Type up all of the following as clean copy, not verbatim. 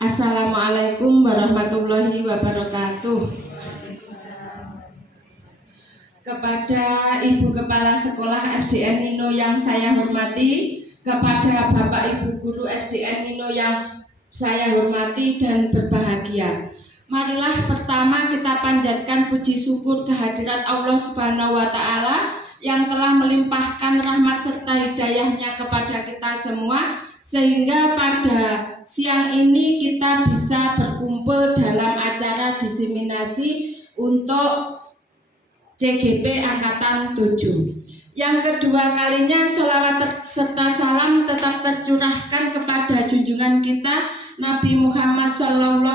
Assalamualaikum warahmatullahi wabarakatuh. Kepada Ibu Kepala Sekolah SDN Nino yang saya hormati, kepada Bapak Ibu Guru SDN Nino yang saya hormati dan berbahagia. Marilah pertama kita panjatkan puji syukur kehadirat Allah Subhanahu wa Ta'ala yang telah melimpahkan rahmat serta hidayahnya kepada kita semua, sehingga pada siang ini kita bisa berkumpul dalam acara diseminasi untuk CGP Angkatan 7. Yang kedua kalinya sholawat serta salam tetap tercurahkan kepada junjungan kita Nabi Muhammad SAW.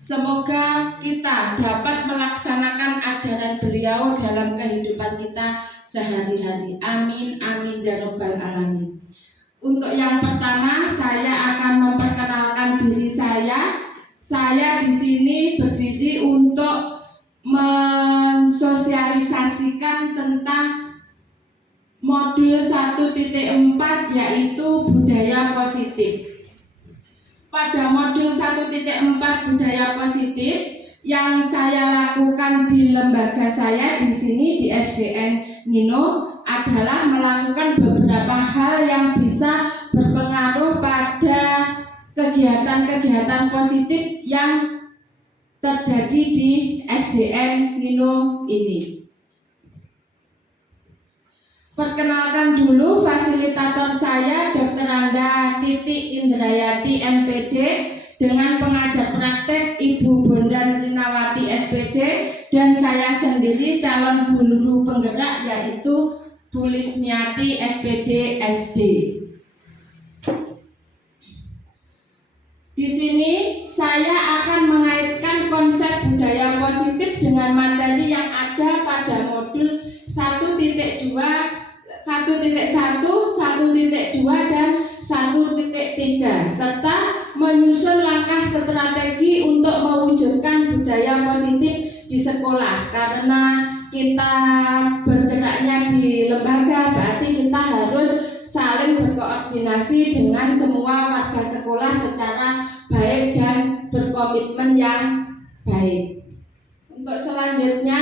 Semoga kita dapat melaksanakan ajaran beliau dalam kehidupan kita sehari-hari. Amin, amin ya rabbal alamin. Untuk yang pertama, saya akan memperkenalkan diri saya. Saya di sini berdiri untuk mensosialisasikan tentang modul 1.4, yaitu budaya positif. Pada modul 1.4 budaya positif yang saya lakukan di lembaga saya di sini di SDN Nino adalah melakukan beberapa hal yang bisa berpengaruh pada kegiatan-kegiatan positif yang terjadi di SDN Nino ini. Perkenalkan dulu fasilitator saya, Dr. Randa Titi Indrayati MPD, dengan pengajar praktek Ibu Bondan Rinawati SPD, dan saya sendiri calon guru penggerak yaitu Bu Lismiati SPD SD. Di sini saya akan mengaitkan konsep budaya positif dengan materi yang ada pada modul 1.2, 1.1, 1.2 dan 1.3, serta menyusun langkah strategi untuk mewujudkan budaya positif di sekolah. Karena kita bergeraknya di lembaga, berarti kita harus saling berkoordinasi dengan semua warga sekolah secara baik dan berkomitmen yang baik. Untuk selanjutnya,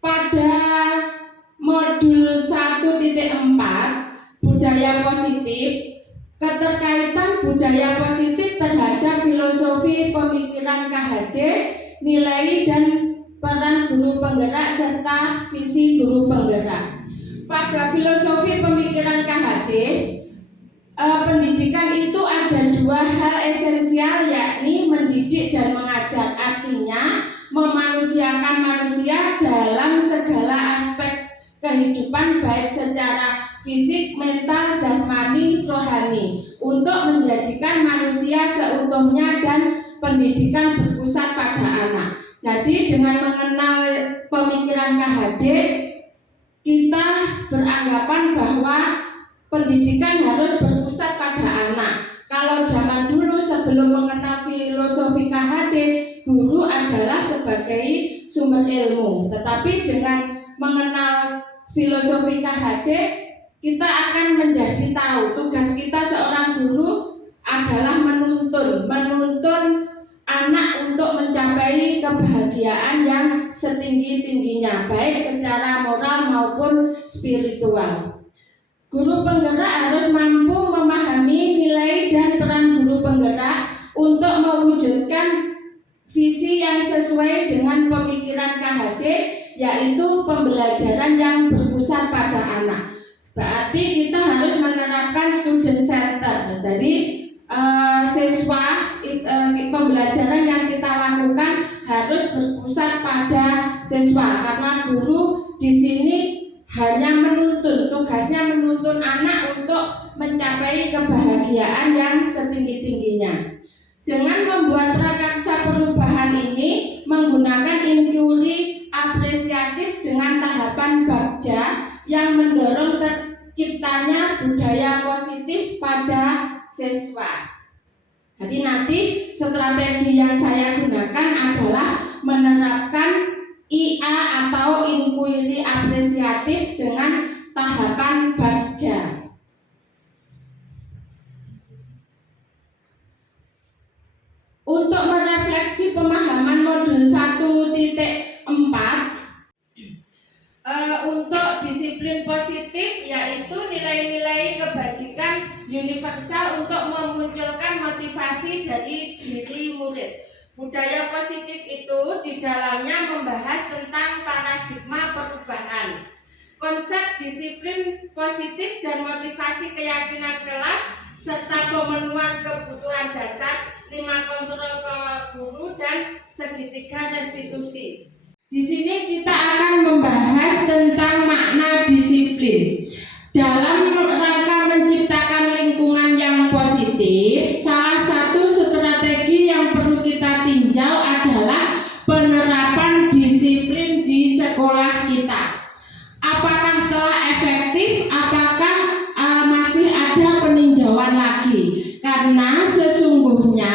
pada modul 1.4 budaya positif, keterkaitan budaya positif terhadap filosofi pemikiran KHD, nilai dan peran guru penggerak serta visi guru penggerak. Pada filosofi pemikiran KHD, pendidikan itu ada dua hal esensial, yakni mendidik dan mengajar. Artinya memanusiakan manusia dalam segala aspek kehidupan, baik secara fisik, mental, jasmani, rohani, untuk menjadikan manusia seutuhnya, dan pendidikan berpusat pada anak. Jadi dengan mengenal pemikiran KHD, kita beranggapan bahwa pendidikan harus berpusat pada anak. Kalau zaman dulu sebelum mengenal filosofi KHD, guru adalah sebagai sumber ilmu. Tetapi dengan mengenal filosofi KHD, kita akan menjadi tahu tugas kita seorang guru adalah menuntun anak untuk mencapai kebahagiaan yang setinggi-tingginya, baik secara moral maupun spiritual. Guru penggerak harus mampu memahami nilai dan peran guru penggerak untuk mewujudkan visi yang sesuai dengan pemikiran KHD, yaitu pembelajaran yang berpusat pada anak. Berarti kita harus menerapkan student center. Jadi pembelajaran yang kita lakukan harus berpusat pada siswa, karena guru di sini hanya menuntun, tugasnya menuntun anak untuk mencapai kebahagiaan yang setinggi-tingginya. Dengan membuat prakarsa perubahan ini menggunakan inquiry apresiatif dengan tahapan bagja yang mendorong terciptanya budaya positif pada siswa. Jadi nanti strategi yang saya gunakan adalah menerapkan IA atau inquiry apresiatif dengan tahapan bagja. nilai-nilai kebajikan universal untuk memunculkan motivasi dari diri murid. Budaya positif itu di dalamnya membahas tentang paradigma perubahan, konsep disiplin positif dan motivasi keyakinan kelas, serta pemenuhan kebutuhan dasar, 5 kontrol ke guru, dan segitiga restitusi. Di sini kita akan membahas tentang makna disiplin. Dalam rangka menciptakan lingkungan yang positif, salah satu strategi yang perlu kita tinjau adalah penerapan disiplin di sekolah kita. Apakah telah efektif? Apakah masih ada peninjauan lagi? Karena sesungguhnya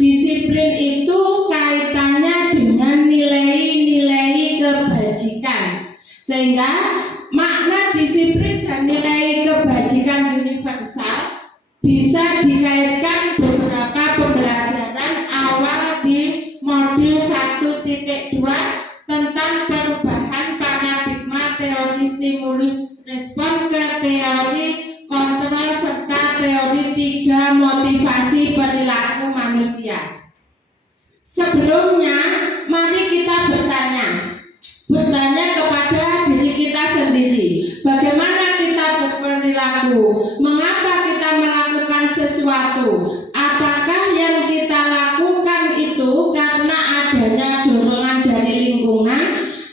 disiplin itu kaitannya dengan nilai-nilai kebajikan, sehingga makna disiplin dan nilai kebajikan universal bisa dikaitkan beberapa pembelajaran awal di modul 1.2 tentang perubahan paradigma teori stimulus respon ke teori kontrol serta teori 3 motivasi perilaku manusia. Sebelumnya, mari kita bertanya kepada diri kita sendiri, bagaimana kita berperilaku, mengapa kita melakukan sesuatu, apakah yang kita lakukan itu karena adanya dorongan dari lingkungan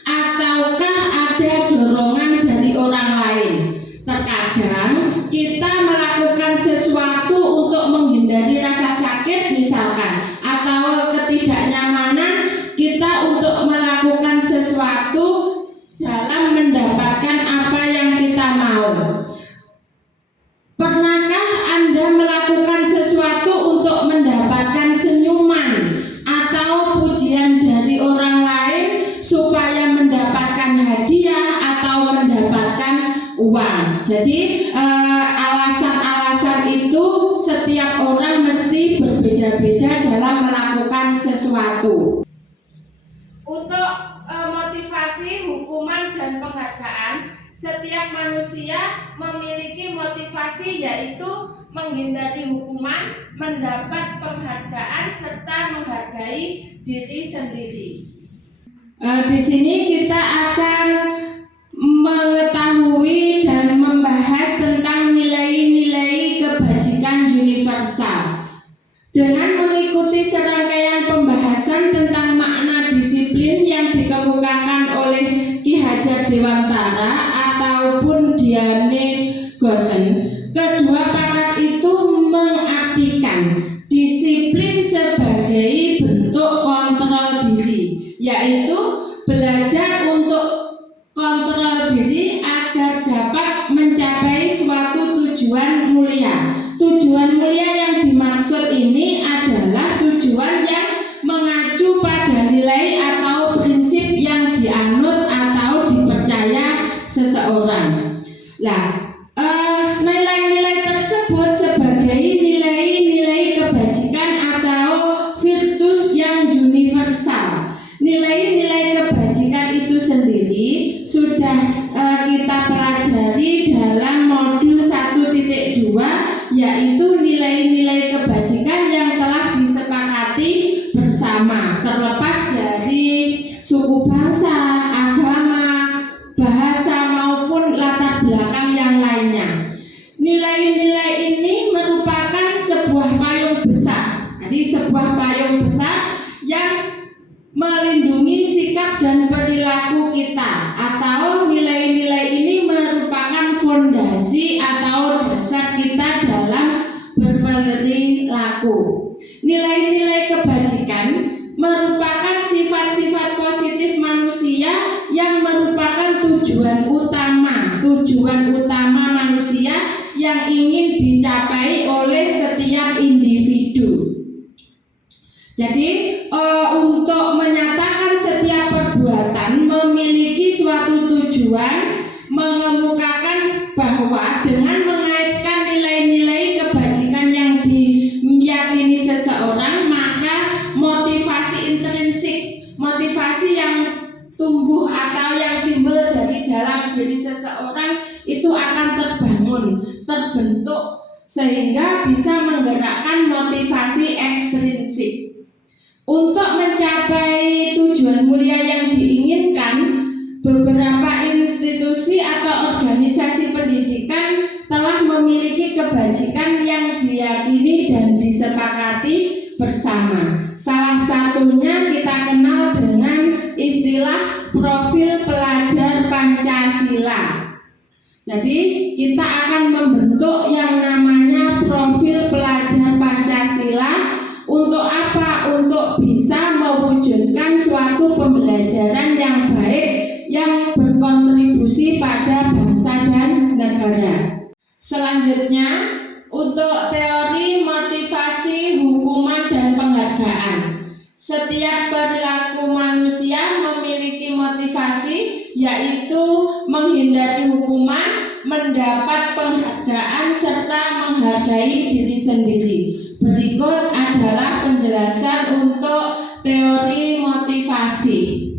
ataukah ada dorongan dari orang lain. Terkadang kita melakukan sesuatu untuk menghindari rasa sakit misalkan, atau ketidaknyamanan kita untuk melakukan sesuatu dalam mendapatkan apa yang kita mau. Pernahkah Anda melakukan sesuatu untuk mendapatkan senyuman atau pujian dari orang lain supaya mendapatkan hadiah atau mendapatkan uang? Jadi alasan-alasan itu setiap orang mesti berbeda-beda dalam melakukan sesuatu. Untuk motivasi, hukuman, dan penghargaan, setiap manusia memiliki motivasi, yaitu menghindari hukuman, mendapat penghargaan, serta menghargai diri sendiri. Di sini kita akan mengetahui dan membahas tentang nilai-nilai kebajikan universal. Dengan mengikuti serangkaian pembahasan tentang makna disiplin yang dikemukakan oleh Ki Hajar Dewantara ataupun Diane Gosen, kedua pakar itu mengartikan disiplin sebagai bentuk kontrol diri, yaitu belajar untuk kontrol diri agar dapat mencapai suatu tujuan mulia. Tujuan mulia yang dimaksud ini adalah tujuan yang mengacu pada nilai atau prinsip yang dianut atau dipercaya seseorang. Nilai-nilai tersebut sebagai nilai-nilai kebajikan atau virtus yang universal. Nilai-nilai kebajikan itu sendiri sudah kita pelajari dalam modul 1.2, yaitu nilai-nilai kebajikan yang telah disepakati bersama, terlepas dari suku bangsa, agama, bahasa maupun latar belakang yang lainnya. Nilai-nilai ini merupakan sebuah payung besar. Jadi sebuah payung besar yang melindungi sikap dan perilaku kita, atau nilai-nilai ini merupakan fondasi atau dasar kita dalam berperilaku. Nilai-nilai kebajikan merupakan sifat-sifat positif manusia yang merupakan tujuan utama manusia yang ingin dicapai oleh setiap individu. Jadi untuk menyatakan setiap perbuatan memiliki suatu tujuan, mengemukakan bahwa dengan mengaitkan nilai-nilai kebajikan yang diyakini seseorang, maka motivasi intrinsik, motivasi yang tumbuh atau yang timbul dari dalam diri seseorang itu akan terbangun. membangun, terbentuk sehingga bisa menggerakkan motivasi ekstrinsik. Untuk mencapai tujuan mulia yang diinginkan, beberapa institusi atau organisasi pendidikan telah memiliki kebajikan yang diyakini dan disepakati bersama. Salah satunya kita kenal dengan istilah profil pelajar Pancasila. Jadi kita akan membentuk yang namanya profil pelajar Pancasila. Untuk apa? Untuk bisa mewujudkan suatu pembelajaran yang baik yang berkontribusi pada bangsa dan negara. Selanjutnya, untuk teori motivasi, hukuman, dan penghargaan. Setiap perilaku manusia memiliki motivasi, yaitu menghindari hukuman, mendapat penghargaan, serta menghargai diri sendiri. Berikut adalah penjelasan untuk teori motivasi.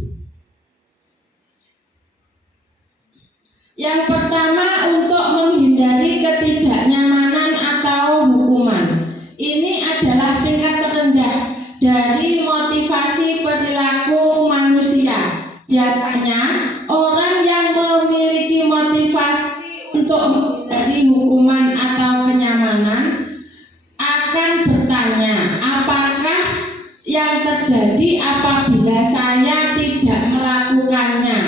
Yang pertama, untuk menghindari ketidaknyamanan atau hukuman. Ini adalah tingkat terendah dari motivasi perilaku manusia. Biasanya orang yang memiliki motivasi untuk menghindari hukuman atau kenyamanan akan bertanya, apakah yang terjadi apabila saya tidak melakukannya?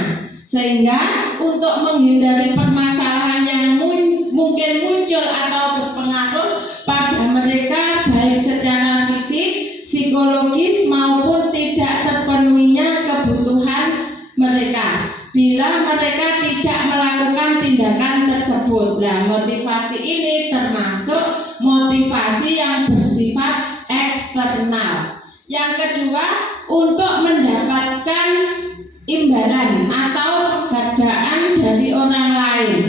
Sehingga untuk menghindari permasalahan yang mungkin muncul atau berpengaruh pada mereka baik secara fisik, psikologis maupun tidak terpenuhinya kebutuhan mereka bila mereka tidak melakukan tindakan tersebut. Nah, motivasi ini termasuk motivasi yang bersifat eksternal. Yang kedua, untuk mendapatkan imbalan atau penghargaan dari orang lain.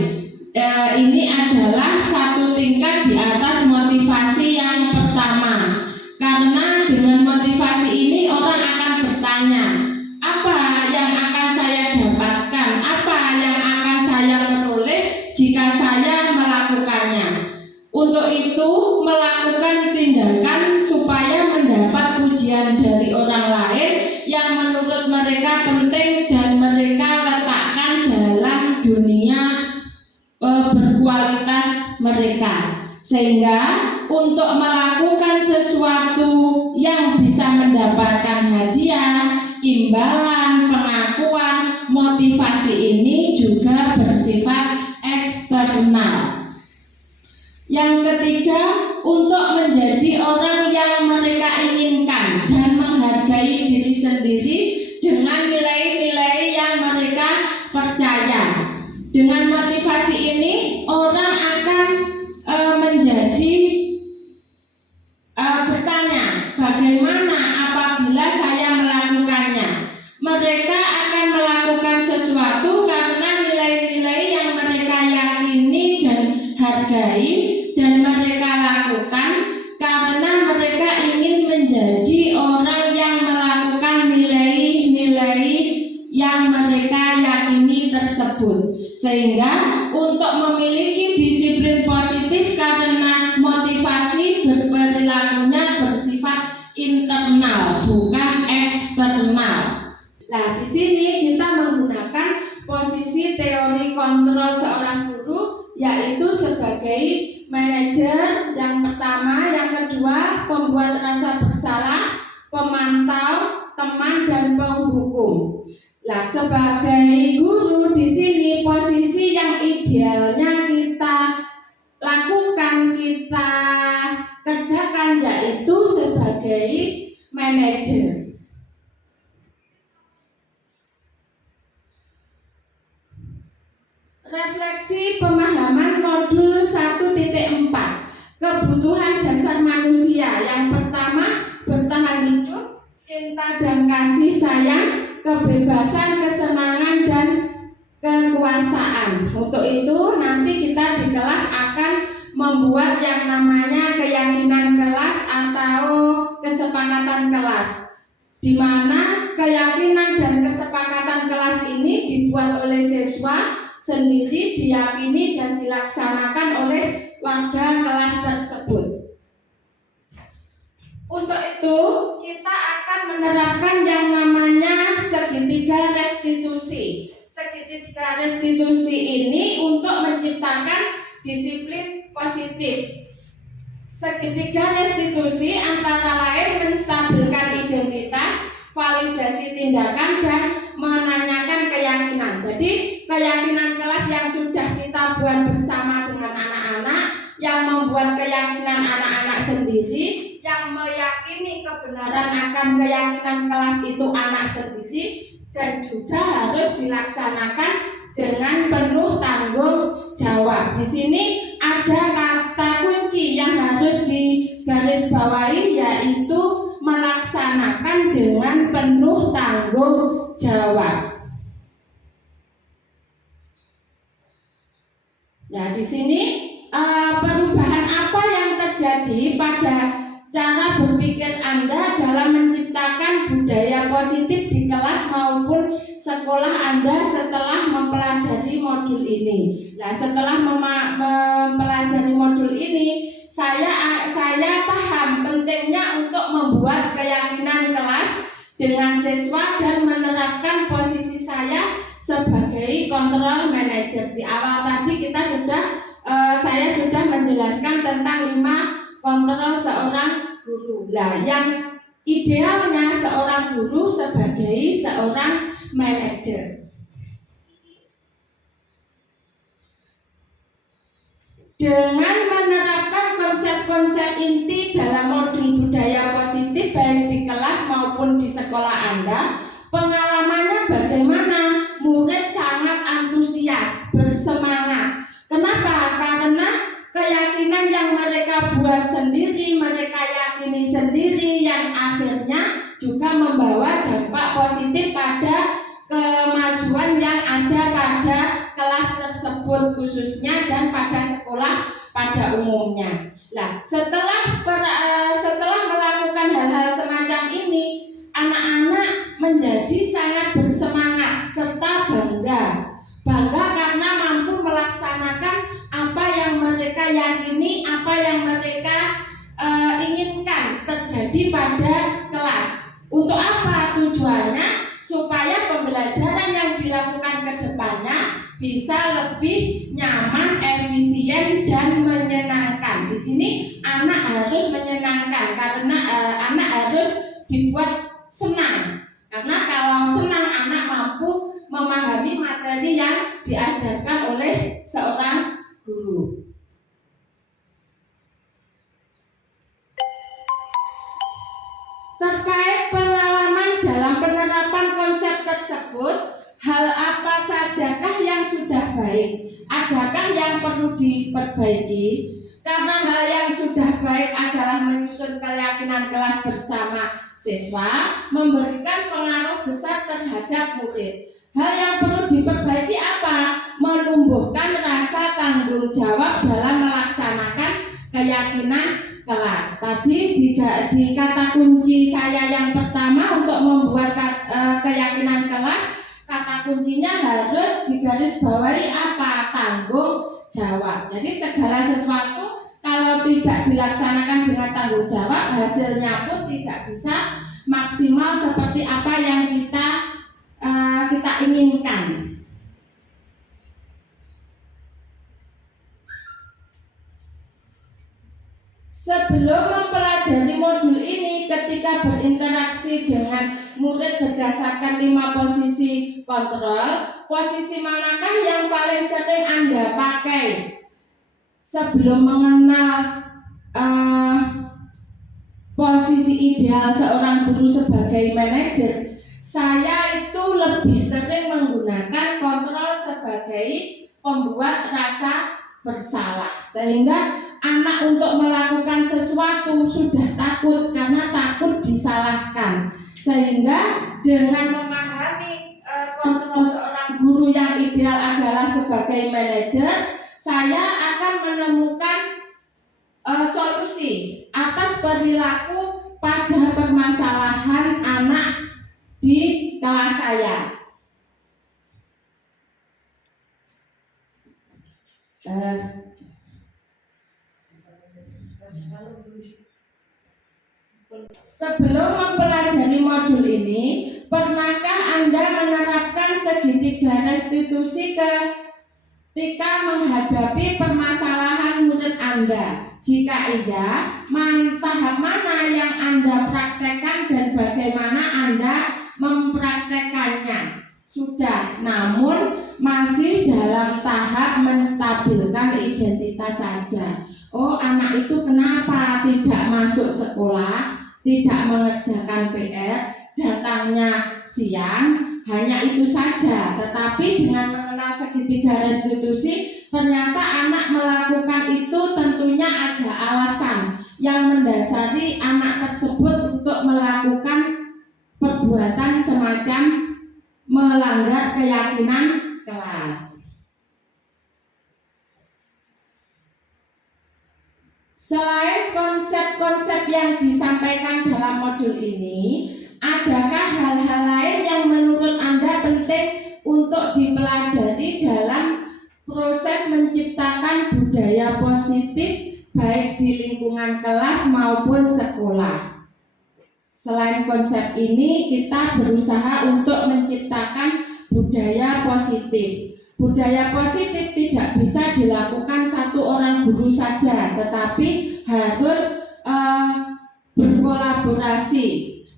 Ini adalah satu tingkat di atas motivasi yang pertama. Karena dengan motivasi ini orang akan bertanya, apa yang akan saya dapatkan? Apa yang akan saya peroleh jika saya melakukannya? Untuk itu, melakukan tindakan supaya mendapat pujian dari orang lain yang menurut mereka penting dan mereka letakkan dalam dunia berkualitas mereka. Sehingga untuk melakukan sesuatu yang bisa mendapatkan hadiah, imbalan, pengakuan, motivasi ini juga bersifat eksternal. Yang ketiga, untuk menjadi orang yang mereka inginkan dan menghargai diri sendiri dengan nilai-nilai yang mereka percaya. Dengan motivasi ini, orang akan menjadi bertanya, bagaimana apabila saya melakukannya? Mereka akan melakukan sesuatu karena nilai-nilai yang mereka yakini dan hargai, dan mereka lakukan karena mereka ingin menjadi orang yang melakukan nilai-nilai yang mereka yakini tersebut. Sehingga untuk memiliki disiplin positif karena motivasi berperilakunya bersifat internal, bukan eksternal. Nah, di sini kita menggunakan posisi teori kontrol seorang guru, yaitu sebagai manajer yang pertama, yang kedua pembuat rasa bersalah, pemantau, teman, dan penghukum. Nah, sebagai guru di sini posisi yang idealnya kita lakukan, kita kerjakan, yaitu sebagai manajer. Refleksi pemahaman modul 1.4. Kebutuhan dasar manusia. Yang pertama, bertahan hidup, cinta dan kasih sayang, kebebasan, kesenangan, dan kekuasaan. Untuk itu nanti kita di kelas akan membuat yang namanya keyakinan kelas atau kesepakatan kelas, di mana keyakinan dan kesepakatan kelas ini dibuat oleh siswa sendiri, diyakini dan dilaksanakan pada kelas tersebut. Untuk itu kita akan menerapkan yang namanya segitiga restitusi. Segitiga restitusi ini untuk menciptakan disiplin positif. Segitiga restitusi antara lain menstabilkan identitas, validasi tindakan, dan menanyakan keyakinan. Jadi keyakinan kelas yang sudah kita buat bersama dengan anak-anak, yang membuat keyakinan anak-anak sendiri, yang meyakini kebenaran akan keyakinan kelas itu anak sendiri, dan juga harus dilaksanakan dengan penuh tanggung jawab. Di sini ada kata kunci yang harus digarisbawahi, yaitu melaksanakan dengan penuh tanggung jawab. Ya, di sini perubahan apa yang terjadi pada cara berpikir Anda dalam menciptakan budaya positif di kelas maupun sekolah Anda setelah mempelajari modul ini. Nah, setelah mempelajari modul ini, saya paham pentingnya untuk membuat keyakinan kelas dengan siswa dan menerapkan posisi saya sebagai control manager. Di awal tadi saya sudah menjelaskan tentang 5 kontrol seorang guru. Nah, yang idealnya seorang guru sebagai seorang manajer. Dengan menerapkan konsep-konsep inti dalam modul budaya positif baik di kelas maupun di sekolah Anda, pengalamannya bagaimana? Murid sangat antusias, bersemangat. Kenapa? Karena keyakinan yang mereka buat sendiri, mereka yakini sendiri, yang akhirnya juga membawa dampak positif pada kemajuan yang ada pada kelas tersebut khususnya dan pada sekolah pada umumnya. Nah, setelah melakukan hal-hal semacam ini, anak-anak menjadi sangat bersemangat serta bangga karena mampu melaksanakan apa yang mereka yakini, apa yang mereka inginkan terjadi pada kelas. Untuk apa tujuannya? Supaya pembelajaran yang dilakukan ke depannya bisa lebih nyaman, efisien, dan menyenangkan. Di sini anak harus menyenangkan karena anak harus dibuat senang. Karena kalau senang, anak mampu memahami materi yang diajarkan oleh seorang guru. Terkait pengalaman dalam penerapan konsep tersebut, hal apa sajakah yang sudah baik? Adakah yang perlu diperbaiki? Karena hal yang sudah baik adalah menyusun keyakinan kelas bersama siswa, memberikan pengaruh besar terhadap murid. Hal yang perlu diperbaiki apa? Menumbuhkan rasa tanggung jawab dalam melaksanakan keyakinan kelas. Tadi di kata kunci saya yang pertama untuk membuat keyakinan kelas, kata kuncinya harus digarisbawahi apa? Tanggung jawab. Jadi segala sesuatu kalau tidak dilaksanakan dengan tanggung jawab, hasilnya pun tidak bisa maksimal seperti apa yang kita inginkan. Sebelum mempelajari modul ini, ketika berinteraksi dengan murid berdasarkan 5 posisi kontrol, posisi manakah yang paling sering Anda pakai sebelum mengenal posisi ideal seorang guru sebagai manajer? Saya itu lebih sering menggunakan kontrol sebagai pembuat rasa bersalah, sehingga anak untuk melakukan sesuatu sudah takut karena takut disalahkan. Sehingga dengan memahami kontrol seorang guru yang ideal adalah sebagai manajer, saya akan menemukan solusi atas perilaku pada permasalahan anak di kelas saya. Sebelum mempelajari modul ini, pernahkah Anda menerapkan segitiga restitusi ketika menghadapi permasalahan murid Anda? Jika iya, tahap mana yang Anda praktekkan dan bagaimana Anda mempraktekannya? Sudah, namun masih dalam tahap menstabilkan identitas saja. Oh, anak itu kenapa tidak masuk sekolah, tidak mengerjakan PR, datangnya siang, hanya itu saja. Tetapi dengan mengenal segitiga restitusi, ternyata anak melakukan itu tentunya ada alasan yang mendasari anak tersebut untuk melakukan perbuatan semacam melanggar keyakinan kelas. Selain konsep-konsep yang disampaikan dalam modul ini, adakah hal-hal lain yang menurut Anda penting untuk dipelajari dalam proses menciptakan budaya positif baik di lingkungan kelas maupun sekolah? Selain konsep ini, kita berusaha untuk menciptakan budaya positif. Budaya positif tidak bisa dilakukan satu orang guru saja, tetapi harus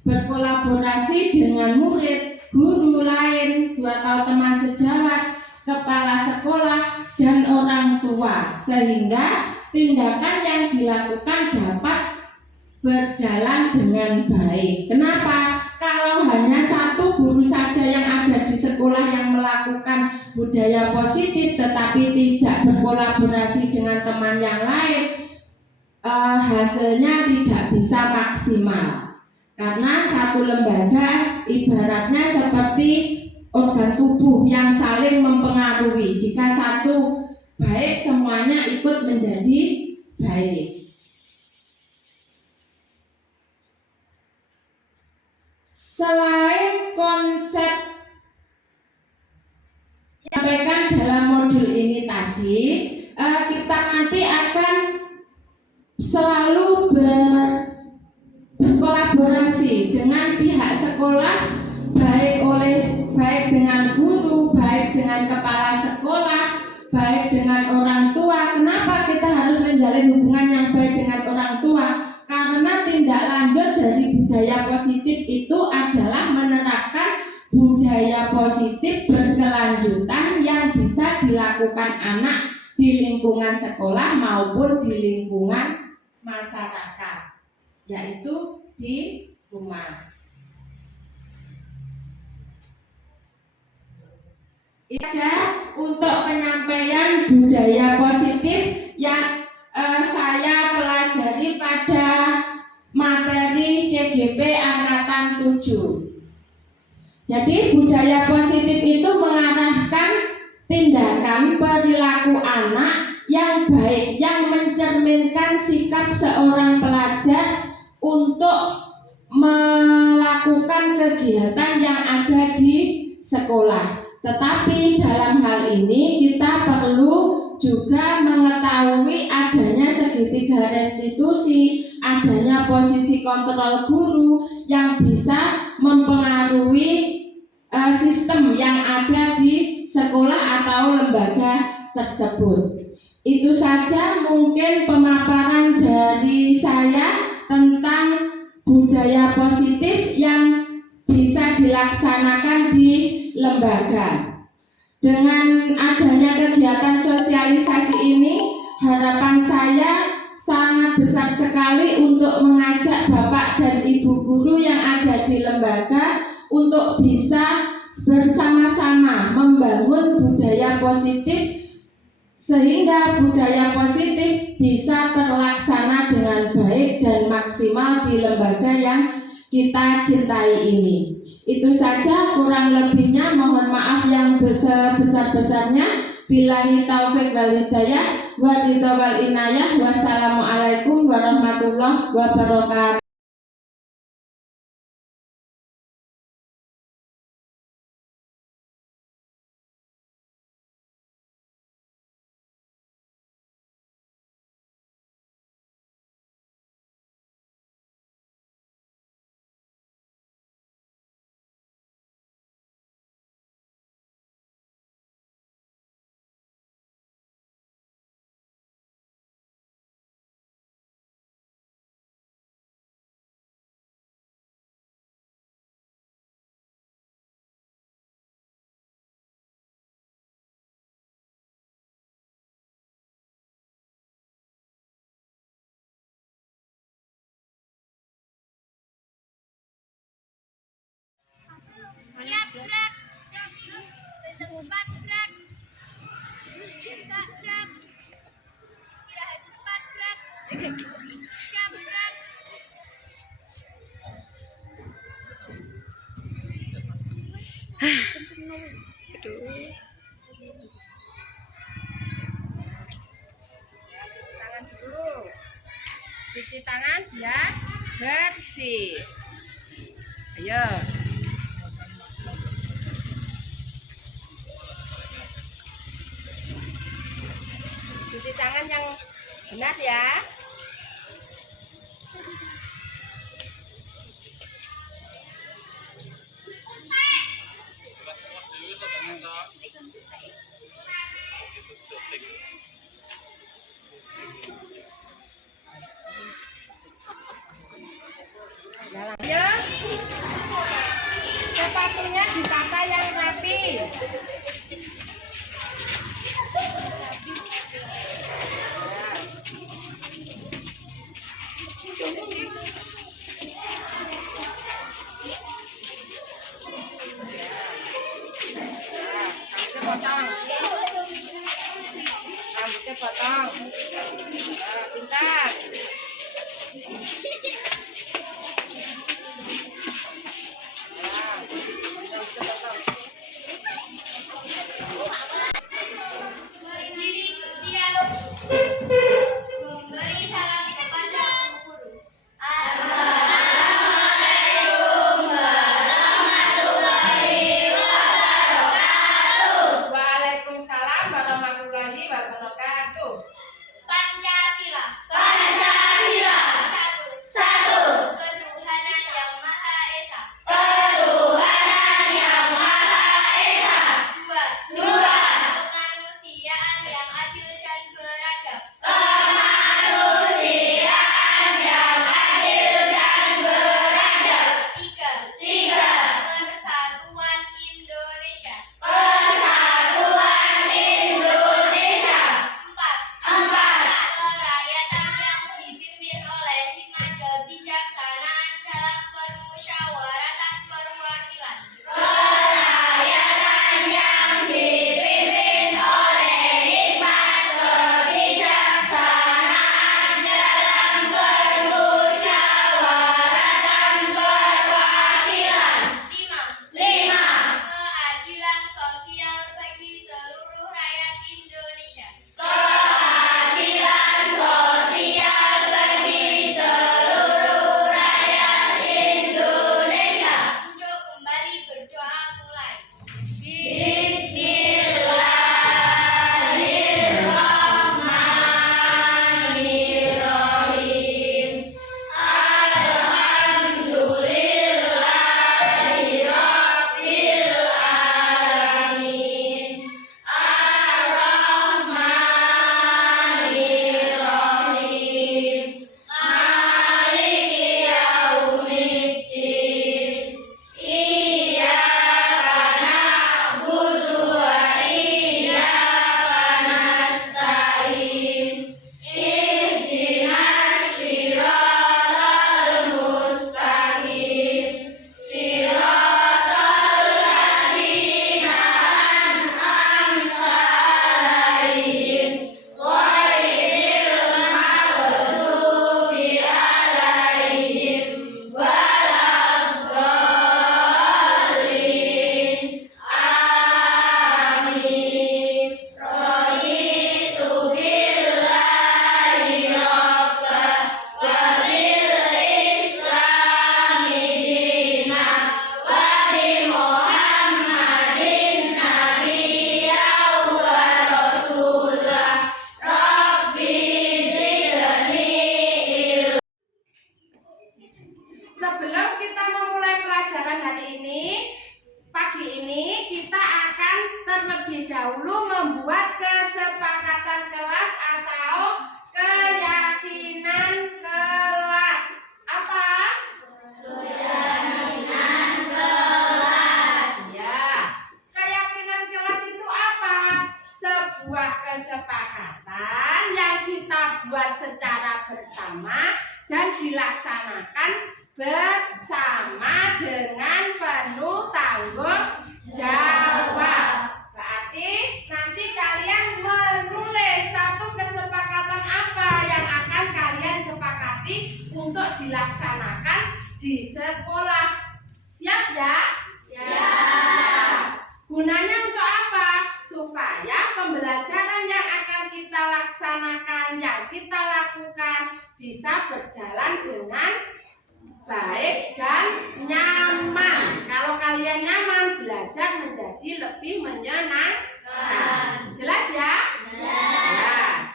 berkolaborasi dengan murid, guru lain, atau teman sejawat, kepala sekolah, dan orang tua, sehingga tindakan yang dilakukan dapat berjalan dengan baik. Kenapa? Kalau hanya satu guru saja yang ada di sekolah yang melakukan budaya positif tetapi tidak berkolaborasi dengan teman yang lain, hasilnya tidak bisa maksimal. Karena satu lembaga ibaratnya seperti organ tubuh yang saling mempengaruhi. Jika satu baik, semuanya ikut menjadi baik. Selain konsep yang disampaikan dalam modul ini tadi, kita nanti akan selalu berkolaborasi dengan pihak sekolah, baik dengan guru, baik dengan kepala sekolah, baik dengan orang tua. Kenapa kita harus menjalin hubungan yang baik dengan orang tua? Karena tindak lanjut dari budaya positif itu adalah menerapkan budaya positif berkelanjutan yang bisa dilakukan anak di lingkungan sekolah maupun di lingkungan masyarakat, yaitu di rumah. Ini saja untuk penyampaian budaya positif yang saya pelajari pada materi CGP angkatan 7. Jadi budaya positif itu mengarahkan tindakan perilaku anak yang baik, yang mencerminkan sikap seorang pelajar untuk melakukan kegiatan yang ada di sekolah. Tetapi dalam hal ini kita perlu juga mengetahui adanya segitiga restitusi, adanya posisi kontrol guru yang bisa mempengaruhi sistem yang ada di sekolah atau lembaga tersebut. Itu saja mungkin pemaparan dari saya tentang budaya positif yang bisa dilaksanakan di lembaga. Dengan adanya kegiatan sosialisasi ini, harapan saya sangat besar sekali untuk mengajak Bapak dan Ibu guru yang ada di lembaga untuk bisa bersama-sama membangun budaya positif, sehingga budaya positif bisa terlaksana dengan baik dan maksimal di lembaga yang kita cintai ini. Itu saja, kurang lebihnya mohon maaf yang sebesar-besarnya. Billahi taufik wal hidayah wa ridha wal inayah. Wassalamualaikum warahmatullahi wabarakatuh. Gerak. Bentang 4 gerak. Cinta gerak. Istirahat 4 gerak. Syam gerak. Aduh. Tangan dulu. Cuci tangan biar bersih. Ayo. Cuci tangan yang benar ya. Ya, sepatunya ditata yang rapi. Rambutnya potong. Rambutnya potong. Nah, pintar. Ciri usia memberi salam kepada guru. Waalaikumsalam warahmatullahi wabarakatuh. Pancasila. Satu. Ketuhanan yang Maha Esa. Dua. Kemanusiaan yang adil dan beradab. Tiga. Persatuan Indonesia. Empat. Kerakyatan yang dipimpin oleh hikmat kebijaksanaan dalam permusyawaratan perwakilan. Lima. Keadilan sosial bagi seluruh rakyat Indonesia. Duduk kembali berdoa mulai. Bismillahirrahmanirrahim. Alhamdulillahirabbil alamin. Ar-Rahmanirrahim. Maliki yaumiddin. Iyyaka na'budu wa iyyaka nasta'in. Ihdinas siratal mustaqim. Siratal ladzina an'amta 'alaihim ghairil maghdubi 'alaihim waladdallin. Amin. Raditu billahi rabban wa bil islami dinan wa bi Muhammadin nabiyyan wa rasulah. Rabbi zidni ilma. Sebelum kita memulai pelajaran hari ini, pagi ini kita akan terlebih dahulu membuat kesepakatan kelas atau keyakinan kelas. Apa? Keyakinan kelas. Ya, keyakinan kelas itu apa? Sebuah kesepakatan yang kita buat secara bersama dan dilaksanakan bersama dengan penuh tanggung untuk dilaksanakan di sekolah. Siap ya? Siap. Gunanya untuk apa? Supaya pembelajaran yang akan kita laksanakan, yang kita lakukan bisa berjalan dengan baik dan nyaman. Kalau kalian nyaman, belajar menjadi lebih menyenangkan. Jelas ya? Jelas.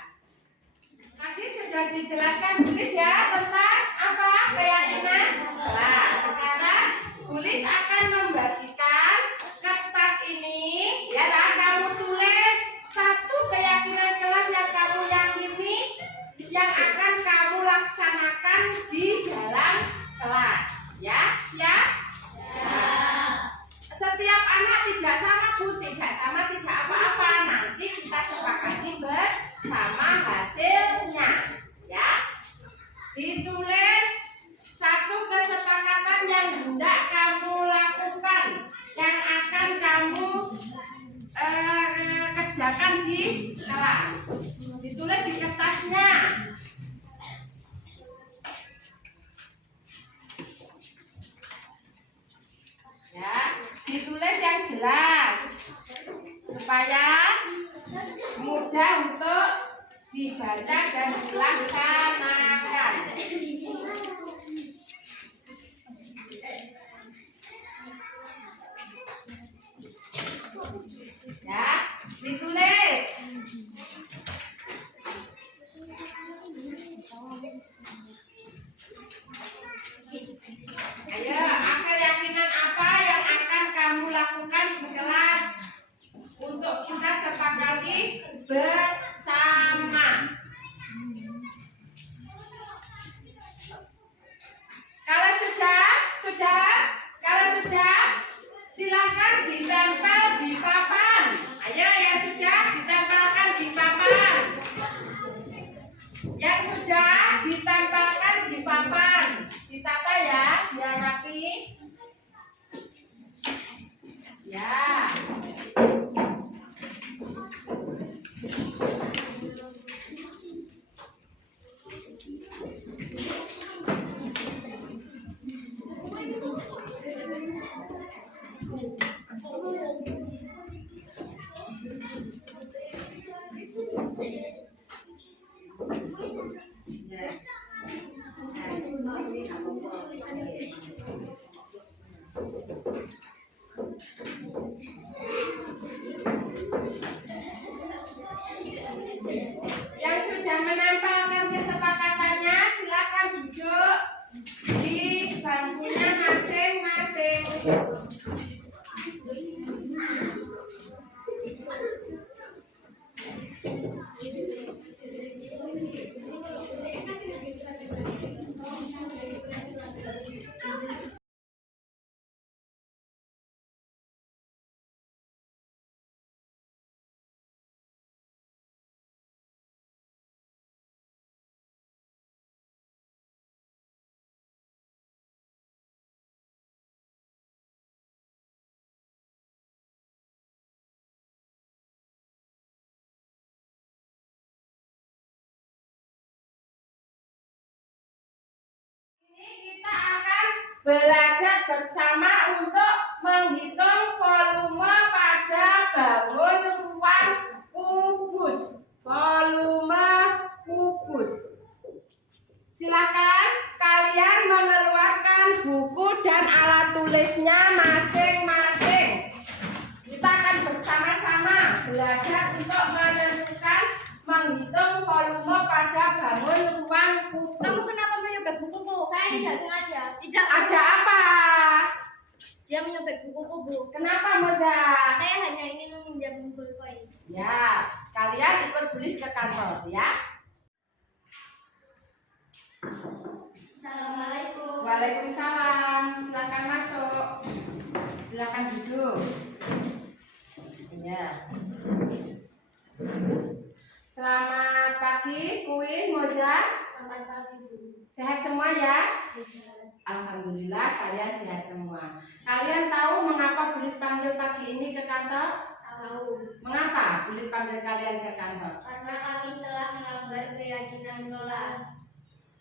Tadi sudah dijelaskan tulis ya tentang apa? Keyakinan kelas. Sekarang tulis akan membagikan kertas ini. Ya, kamu tulis satu keyakinan kelas yang kamu yakini yang akan kamu laksanakan di dalam kelas. Ya, siap? Setiap anak tidak sama, Bu, tidak sama, tidak apa-apa. Nanti kita sepakati bersama hasilnya. Ya, ditulis satu kesepakatan yang hendak kamu lakukan, yang akan kamu kerjakan di kelas. Ditulis di kertasnya. Ya, ditulis yang jelas supaya mudah untuk dibaca dan dilaksanakan. Ya, ditulis. Ayo, keyakinan apa yang akan kamu lakukan di kelas untuk kita sepakati bersama. Kalau sudah, silakan ditempel di papan. Ayo, yang sudah ditempelkan di papan. Yang sudah ditempelkan di papan. Ditata ya, biar rapi. Ya. Yang sudah menempelkan kesepakatannya silakan duduk di bangkunya masing-masing. Kita akan belajar bersama untuk menghitung volume pada bangun ruang kubus. Volume kubus. Silakan kalian mengeluarkan buku dan alat tulisnya masing-masing. Kita akan bersama-sama belajar untuk menentukan menghitung volume pada bangun ruang kubus. Kamu kenapa menyobek bukuku? Saya tidak sengaja. Tidak. Ada apa? Dia menyobek bukuku, Bu. Kenapa, Moza? Saya hanya ingin meminjam buku koin. Ya, kalian ikut Bulis ke kantor ya. Assalamualaikum. Waalaikumsalam. Silakan masuk. Silakan duduk. Ya. Selamat pagi, Queen, Moza. Selamat pagi, Bu. Sehat semua ya? Alhamdulillah kalian sehat semua. Kalian tahu mengapa Bulis panggil pagi ini ke kantor? Tahu. Mengapa Bulis panggil kalian ke kantor? Karena kami telah melanggar keyakinan kelas.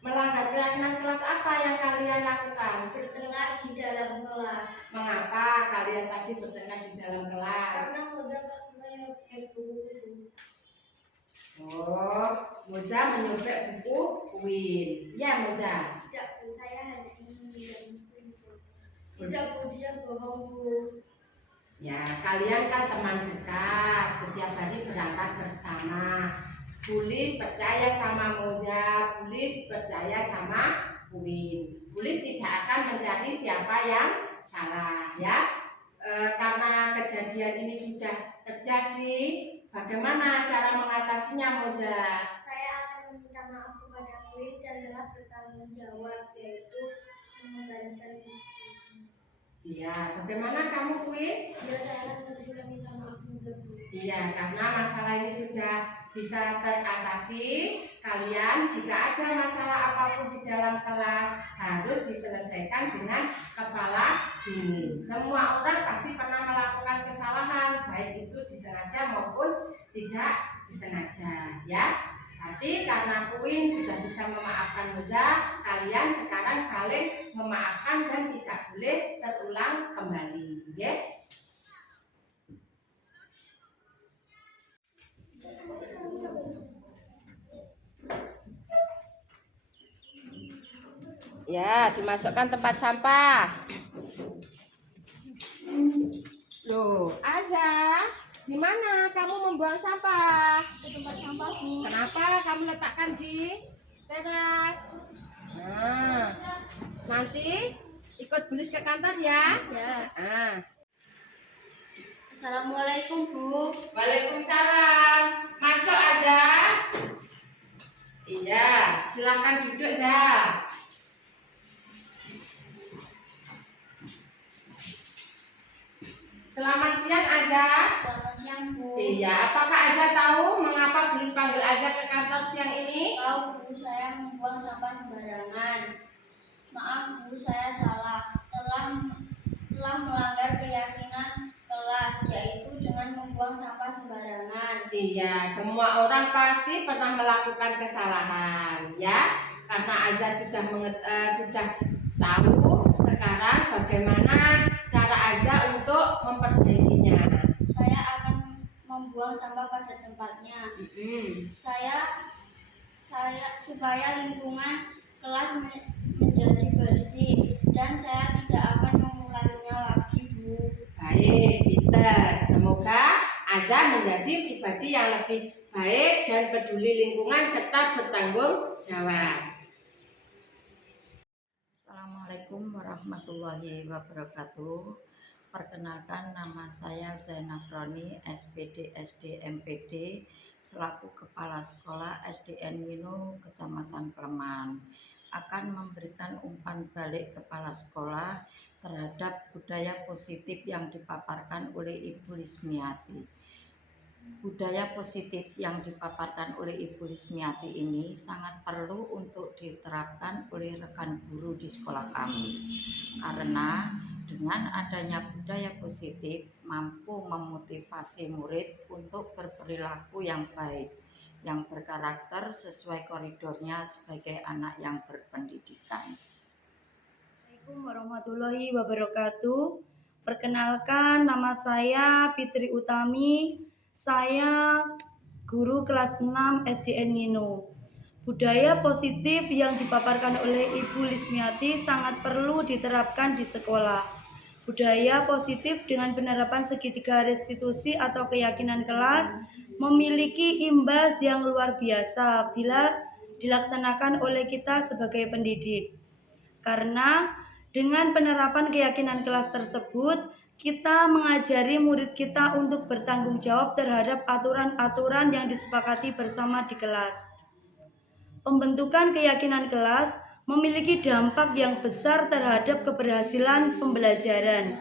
Melanggar keyakinan kelas apa yang kalian lakukan? Bertengkar di dalam kelas. Mengapa kalian tadi bertengkar di dalam kelas? Karena Moza menyobek buku. Oh, Moza menyobek buku Uin. Ya, Moza. Tidak Bu, saya hanya ingin meminjam buku. Tidak Bu, dia bohong Bu. Ya, kalian kan teman dekat, setiap hari berangkat bersama. Bulis percaya sama Moza, Bulis percaya sama Uin. Bulis tidak akan mencari siapa yang salah, ya. Karena kejadian ini sudah terjadi, bagaimana cara mengatasinya, Moza? Saya akan meminta maaf kepada Uin dan telah bertanggung jawab, yaitu mengembalikan buku. Iya, bagaimana kamu, Uin? Ya, saya akan segera minta maaf Moza Bu. Iya, karena masalah ini sudah bisa teratasi. Kalian jika ada masalah apapun di dalam kelas harus diselesaikan dengan kepala dingin. Semua orang pasti pernah melakukan kesalahan, baik itu disengaja maupun tidak disengaja, ya. Nanti karena Queen sudah bisa memaafkan Moza, kalian sekarang saling memaafkan dan tidak boleh terulang kembali, ya. Ya, dimasukkan tempat sampah. Loh, Aza, di mana kamu membuang sampah? Ke tempat sampah Bu. Kenapa kamu letakkan di teras? Nah, nanti ikut Bulis ke kantor ya. Ya. Nah. Assalamualaikum Bu. Waalaikumsalam. Masuk Aza. Iya, silakan duduk ya. Selamat siang Aza. Selamat siang Bu. Iya, apakah Aza tahu mengapa Bulis panggil Aza ke kantor siang ini? Tahu Bu, saya membuang sampah sembarangan. Maaf Bu, saya salah. Telah melanggar keyakinan kelas, yaitu dengan membuang sampah sembarangan. Iya, semua orang pasti pernah melakukan kesalahan, ya. Karena Aza sudah sudah tahu sekarang bagaimana cara Aza untuk memperbaikinya. Saya akan membuang sampah pada tempatnya. Saya supaya lingkungan kelas menjadi bersih dan saya tidak akan mengulanginya lagi Bu. Baik, Peter. Semoga Aza menjadi pribadi yang lebih baik dan peduli lingkungan serta bertanggung jawab. Assalamualaikum warahmatullahi wabarakatuh. Perkenalkan, nama saya Zainab Roni, SPD SD MPD, selaku Kepala Sekolah SDN Wino, Kecamatan Kleman, akan memberikan umpan balik Kepala Sekolah terhadap budaya positif yang dipaparkan oleh Ibu Lismiati. Budaya positif yang dipaparkan oleh Ibu Lismiati ini sangat perlu untuk diterapkan oleh rekan guru di sekolah kami, karena dengan adanya budaya positif mampu memotivasi murid untuk berperilaku yang baik, yang berkarakter sesuai koridornya sebagai anak yang berpendidikan. Assalamualaikum warahmatullahi wabarakatuh. Perkenalkan, nama saya Fitri Utami. Saya guru kelas 6 SDN Ngino. Budaya positif yang dipaparkan oleh Ibu Lismiati sangat perlu diterapkan di sekolah. Budaya positif dengan penerapan segitiga restitusi atau keyakinan kelas memiliki imbas yang luar biasa bila dilaksanakan oleh kita sebagai pendidik. Karena dengan penerapan keyakinan kelas tersebut, kita mengajari murid kita untuk bertanggung jawab terhadap aturan-aturan yang disepakati bersama di kelas. Pembentukan keyakinan kelas memiliki dampak yang besar terhadap keberhasilan pembelajaran.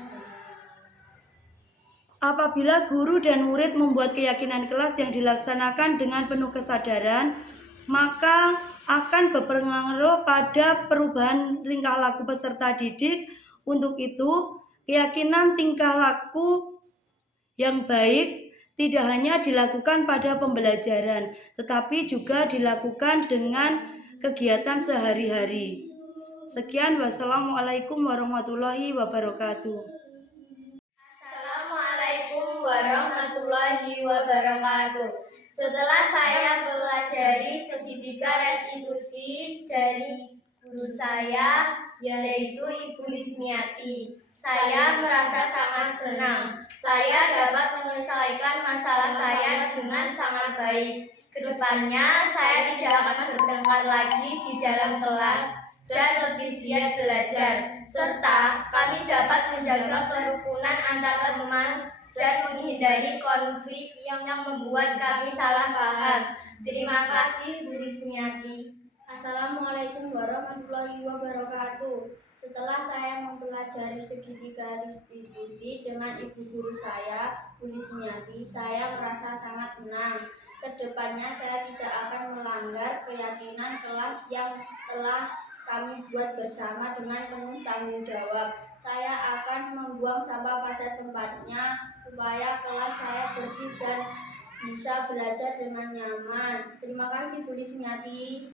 Apabila guru dan murid membuat keyakinan kelas yang dilaksanakan dengan penuh kesadaran, maka akan berpengaruh pada perubahan tingkah laku peserta didik. Untuk itu, keyakinan tingkah laku yang baik tidak hanya dilakukan pada pembelajaran, tetapi juga dilakukan dengan kegiatan sehari-hari. Sekian, wassalamualaikum warahmatullahi wabarakatuh. Assalamualaikum warahmatullahi wabarakatuh. Setelah saya pelajari segitiga restitusi dari guru saya, yaitu Ibu Lismiati, saya merasa sangat senang. Saya dapat menyelesaikan masalah saya dengan sangat baik. Kedepannya, saya tidak akan bertengkar lagi di dalam kelas dan lebih giat belajar, serta kami dapat menjaga kerukunan antar teman dan menghindari konflik yang membuat kami salah paham. Terima kasih, Bu Lismiati. Assalamualaikum warahmatullahi wabarakatuh. Setelah saya mempelajari segitiga restitusi dengan ibu guru saya, Bu Lismiati, saya merasa sangat senang. Kedepannya saya tidak akan melanggar keyakinan kelas yang telah kami buat bersama dengan penuh tanggung jawab. Saya akan membuang sampah pada tempatnya supaya kelas saya bersih dan bisa belajar dengan nyaman. Terima kasih, Bu Lismiati.